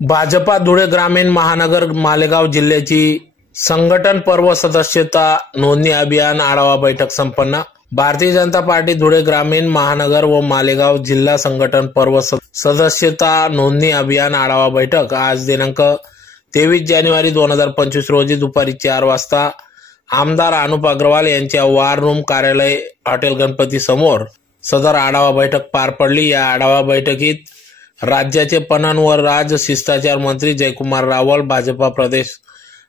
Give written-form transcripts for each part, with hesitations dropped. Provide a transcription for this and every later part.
भाजपा धुळे ग्रामीण महानगर मालेगाव जिल्ह्याची संघटन पर्व सदस्यता नोंदणी अभियान आढावा बैठक संपन्न। भारतीय जनता पार्टी धुळे ग्रामीण महानगर व मालेगाव जिल्हा संघटन पर्व सदस्यता नोंदणी अभियान आढावा बैठक आज दिनांक 23 जानेवारी 2025 रोजी दुपारी 4 वाजता आमदार अनुप अग्रवाल यांच्या वार रूम कार्यालय हॉटेल गणपती समोर सदर आढावा बैठक पार पडली। या आढावा बैठकीत राज्याचे पणन व राज शिष्टाचार मंत्री जयकुमार रावल, भाजपा प्रदेश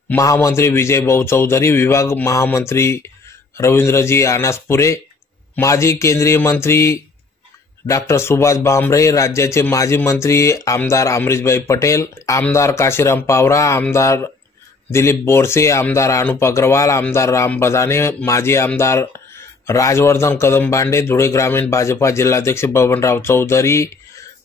महामंत्री विजय भाऊ चौधरी, विभाग महामंत्री रवींद्रजी आनासपुरे, माजी केंद्रीय मंत्री डॉक्टर सुभाष भामरे, राज्याचे माजी मंत्री आमदार अमरीशभाई पटेल, आमदार काशीराम पावरा, आमदार दिलीप बोरसे, आमदार अनुप अग्रवाल, आमदार राम बदाने, माजी आमदार राजवर्धन कदमबांडे, धुळे ग्रामीण भाजपा जिल्हाध्यक्ष बबनराव चौधरी,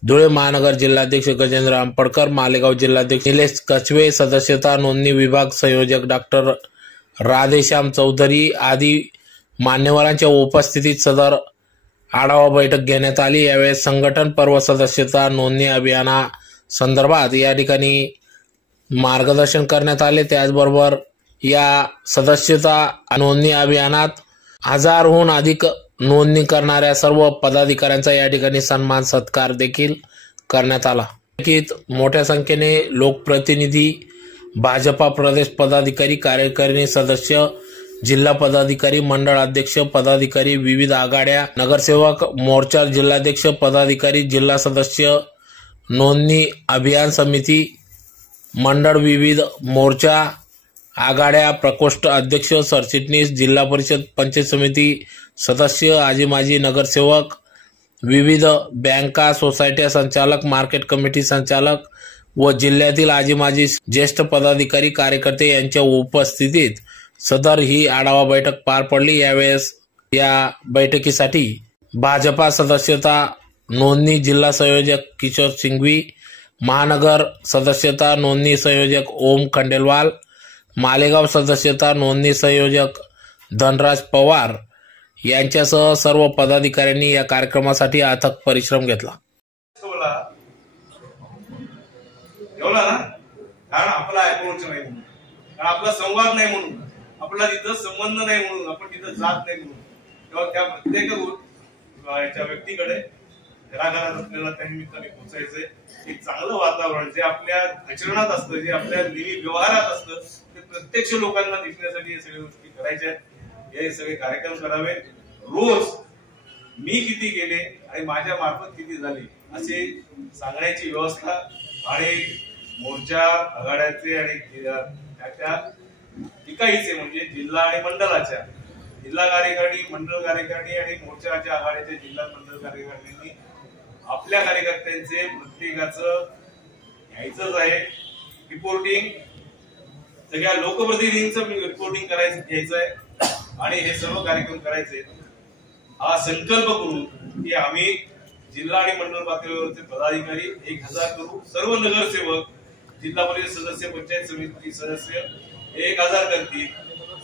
धुळे महानगर जिल्हाध्यक्ष गजेंद्र अंपडकर, मालेगाव जिल्हाध्यक्ष निलेश कचवे, सदस्यता नोंदणी विभाग संयोजक डॉक्टर राधेश्याम चौधरी आदी मान्यवरांच्या उपस्थितीत सदर आढावा बैठक घेण्यात आली। यावेळेस संघटन पर्व सदस्यता नोंदणी अभियाना संदर्भात या ठिकाणी मार्गदर्शन करण्यात आले। त्याचबरोबर या सदस्यता नोंदणी अभियानात 1000हून अधिक नोंदणी करणाऱ्या सर्व पदाधिकाऱ्यांचा या ठिकाणी सन्मान सत्कार देखील करण्यात आला। मोठ्या संख्येने लोकप्रतिनिधी, भाजपा प्रदेश पदाधिकारी, कार्यकारिणी सदस्य, जिल्हा पदाधिकारी, मंडळ अध्यक्ष पदाधिकारी, विविध आघाड्या, नगरसेवक, मोर्चा जिल्हाध्यक्ष पदाधिकारी, जिल्हा सदस्य, नोंदणी अभियान समिती मंडळ, विविध मोर्चा आघाड्या, प्रकोष्ठ अध्यक्ष, सरचिटणीस, जिल्हा परिषद पंचायत समिती सदस्य, आजी माजी नगरसेवक, विविध बँका, सोसायट्या संचालक, मार्केट कमिटी संचालक व जिल्ह्यातील आजी माजी ज्येष्ठ पदाधिकारी, कार्यकर्ते यांच्या उपस्थितीत सदर ही आढावा बैठक पार पडली। यावेळेस या बैठकीसाठी भाजपा सदस्यता नोंदणी जिल्हा संयोजक किशोर सिंघवी, महानगर सदस्यता नोंदणी संयोजक ओम खंडेलवाल, मालेगाव सदस्यता नोंदणी संयोजक धनराज पवार यांच्यासह सर्व पदाधिकाऱ्यांनी या कार्यक्रमासाठी अथक परिश्रम घेतला। कारण आपला अप्रोच नाही म्हणून, कारण आपला संवाद नाही म्हणून, आपला तिथं संबंध नाही म्हणून, आपण तिथं जात नाही म्हणून, तेव्हा त्या प्रत्येक याच्या व्यक्तीकडे घराघरात आपल्याला त्या निमित्ताने पोहोचायचंय। एक चांगलं वातावरण जे आपल्या आचरणात असतं, जे आपल्या नेहमी व्यवहारात असतं, ते प्रत्यक्ष लोकांना दिसण्यासाठी या सगळ्या गोष्टी करायच्या आहेत। हे सगळे कार्यक्रम करावे। रोज मी किती गेले आणि माझ्या मार्फत किती झाले असे सांगण्याची व्यवस्था आणि मोर्चा आघाड्याचे आणि त्या इकाईचे म्हणजे जिल्हा आणि मंडळाच्या जिल्हा कार्यकारिणी, मंडळ कार्यकारिणी आणि मोर्चाच्या आघाड्याच्या जिल्हा मंडळ कार्यकारिणींनी आपल्या कार्यकर्त्यांचे प्रत्येकाचं घ्यायचंच आहे रिपोर्टिंग, सगळ्या लोकप्रतिनिधींचं रिपोर्टिंग करायचं घ्यायचं आहे आणि हे सर्व कार्यक्रम करायचे। हा संकल्प करून की आम्ही जिल्हा आणि मंडळ पातळीवरचे पदाधिकारी 1000 करू, सर्व नगरसेवक, जिल्हा परिषद सदस्य, पंचायत समिती सदस्य 1000 करतील,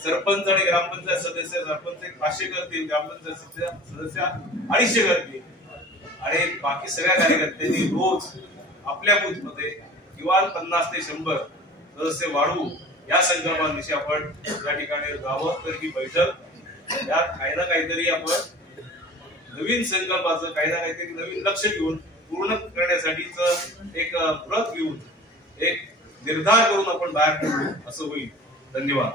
सरपंच आणि ग्रामपंचायत सदस्य सरपंच 500 करतील, ग्रामपंचायत सदस्य 250 करतील आणि बाकी सगळ्या कार्यकर्त्यांनी रोज आपल्या बूथ मध्ये किमान 50 ते 100 सदस्य वाढवू या संकल्पानिशी आपण या ठिकाणी जावं। तर ही बैठक यात काही ना काहीतरी आपण नवीन संकल्पाचं, काही ना काहीतरी नवीन लक्ष घेऊन पूर्ण करण्यासाठीच एक व्रत घेऊन एक निर्धार करून आपण बाहेर पडू असं होईल। धन्यवाद।